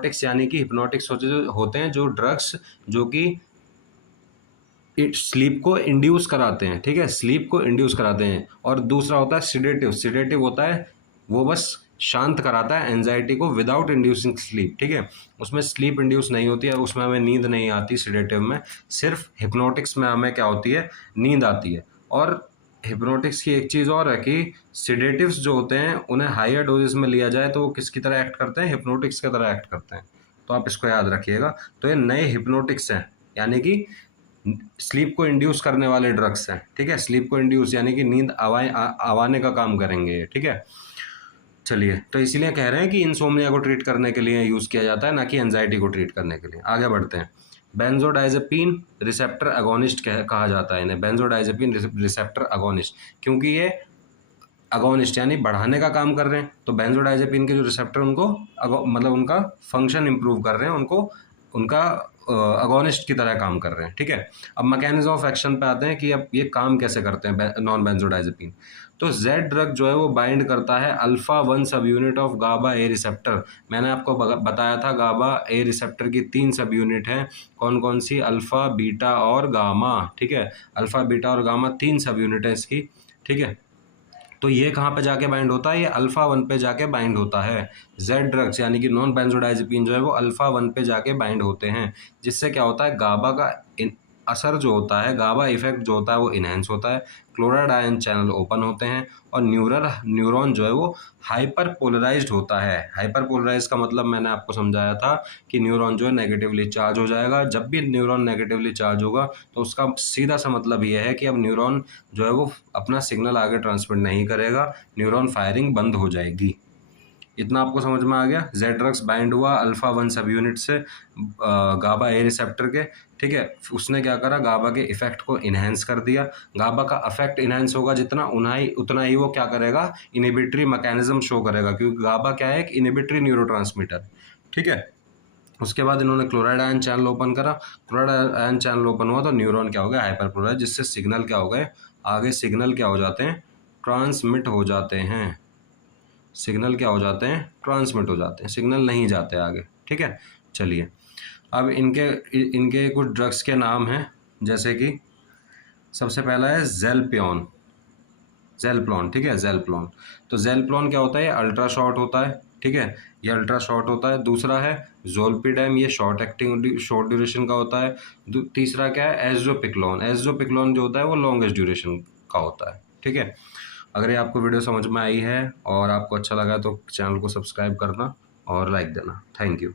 Hypnotics यानी कि hypnotics होते हैं जो ड्रग्स जो कि स्लीप को इंड्यूस कराते हैं, ठीक है, स्लीप को इंड्यूस कराते हैं। और दूसरा होता है सिडेटिव। सिडेटिव होता है वो बस शांत कराता है एंजाइटी को विदाउट इंड्यूसिंग स्लीप, ठीक है, उसमें स्लीप इंड्यूस नहीं होती है, उसमें हमें नींद नहीं आती सिडेटिव में। सिर्फ हिप्नोटिक्स में हमें क्या होती है, नींद आती है। और हिप्नोटिक्स की एक चीज़ और है कि सिडेटिव्स जो होते हैं उन्हें हायर डोजेस में लिया जाए तो वो किसकी तरह एक्ट करते हैं, हिप्नोटिक्स की तरह एक्ट करते हैं। तो आप इसको याद रखिएगा। तो ये नए हिप्नोटिक्स हैं, यानी कि स्लीप को इंड्यूस करने वाले ड्रग्स हैं, ठीक है, स्लीप को इंड्यूस यानी कि नींद आवाने का काम करेंगे, ठीक है। चलिए, तो इसीलिए कह रहे हैं कि इंसोम्निया को ट्रीट करने के लिए यूज़ किया जाता है, ना कि एंजाइटी को ट्रीट करने के लिए। आगे बढ़ते हैं। बेंजोडाइजेपिन रिसेप्टर अगोनिस्ट कहा जाता है इन्हें, बेंजोडाइजेपिन रिसेप्टर अगोनिस्ट, क्योंकि ये अगोनिस्ट यानी बढ़ाने का काम कर रहे हैं। तो बेंजोडाइजेपिन के जो रिसेप्टर उनको मतलब उनका फंक्शन इंप्रूव कर रहे हैं, उनको उनका अगोनिस्ट की तरह काम कर रहे हैं, ठीक है। अब मैकेनिज्म ऑफ एक्शन पे आते हैं कि अब ये काम कैसे करते हैं नॉन बेंजोडाइजेपिन। तो जेड ड्रग जो है वो बाइंड करता है alpha 1 sub unit of GABA A receptor. मैंने आपको बताया था गाबा ए रिसेप्टर की 3 सब यूनिट हैं, कौन कौन सी, अल्फा, बीटा और गामा, ठीक है। अल्फा, बीटा और गामा 3 सब यूनिट है इसकी, ठीक है। तो ये कहाँ पे जाके बाइंड होता है, ये अल्फा 1 पे जाके बाइंड होता है। जेड ड्रग्स यानी कि नॉन बेंजोडाइजेपिन जो है वो अल्फा 1 पे जाके बाइंड होते हैं, जिससे क्या होता है, गाबा का असर जो होता है, गाबा इफेक्ट जो होता है वो इनहेंस होता है, क्लोराइड आयन चैनल ओपन होते हैं और न्यूरॉन जो है वो हाइपर पोलराइज्ड होता है। हाइपर पोलराइज का मतलब मैंने आपको समझाया था कि न्यूरॉन जो है नेगेटिवली चार्ज हो जाएगा। जब भी न्यूरॉन नेगेटिवली चार्ज होगा तो उसका सीधा सा मतलब ये है कि अब न्यूरॉन जो है वो अपना सिग्नल आगे ट्रांसमिट नहीं करेगा, न्यूरॉन फायरिंग बंद हो जाएगी। इतना आपको समझ में आ गया। जेड ड्रग्स बाइंड हुआ अल्फा 1 सब यूनिट से गाबा ए रिसेप्टर के, ठीक है। उसने क्या करा, गाबा के इफेक्ट को इन्हेंस कर दिया। गाबा का इफेक्ट इन्हेंस होगा जितना उतना ही वो क्या करेगा, इनिबिटरी मैकेनिज्म शो करेगा, क्योंकि गाबा क्या है, एक इनिबिटरी न्यूरोट्रांसमीटर, ठीक है। उसके बाद इन्होंने क्लोराइड आयन चैनल ओपन करा। क्लोराइड आयन चैनल ओपन हुआ तो न्यूरॉन क्या हो गया, हाइपरपोलराइज, जिससे सिग्नल क्या हो गए, आगे सिग्नल क्या हो जाते हैं, ट्रांसमिट हो जाते हैं। सिग्नल क्या हो जाते हैं, ट्रांसमिट हो जाते हैं, सिग्नल नहीं जाते आगे, ठीक है। चलिए, अब इनके कुछ ड्रग्स के नाम हैं, जैसे कि सबसे पहला है जेलप्योन, ठीक है, जेलप्लोन। तो जेलप्लोन क्या होता है, ये अल्ट्रा शॉर्ट होता है, ठीक है, ये अल्ट्रा शॉर्ट होता है। दूसरा है जोल्पिडेम, ये शॉर्ट एक्टिंग शॉर्ट ड्यूरेशन का होता है। तीसरा क्या है, एज़ोपिक्लोन। एज़ोपिक्लोन जो होता है वो लॉन्गेस्ट ड्यूरेशन का होता है, ठीक है। अगर ये आपको वीडियो समझ में आई है और आपको अच्छा लगा तो चैनल को सब्सक्राइब करना और लाइक देना। Thank you.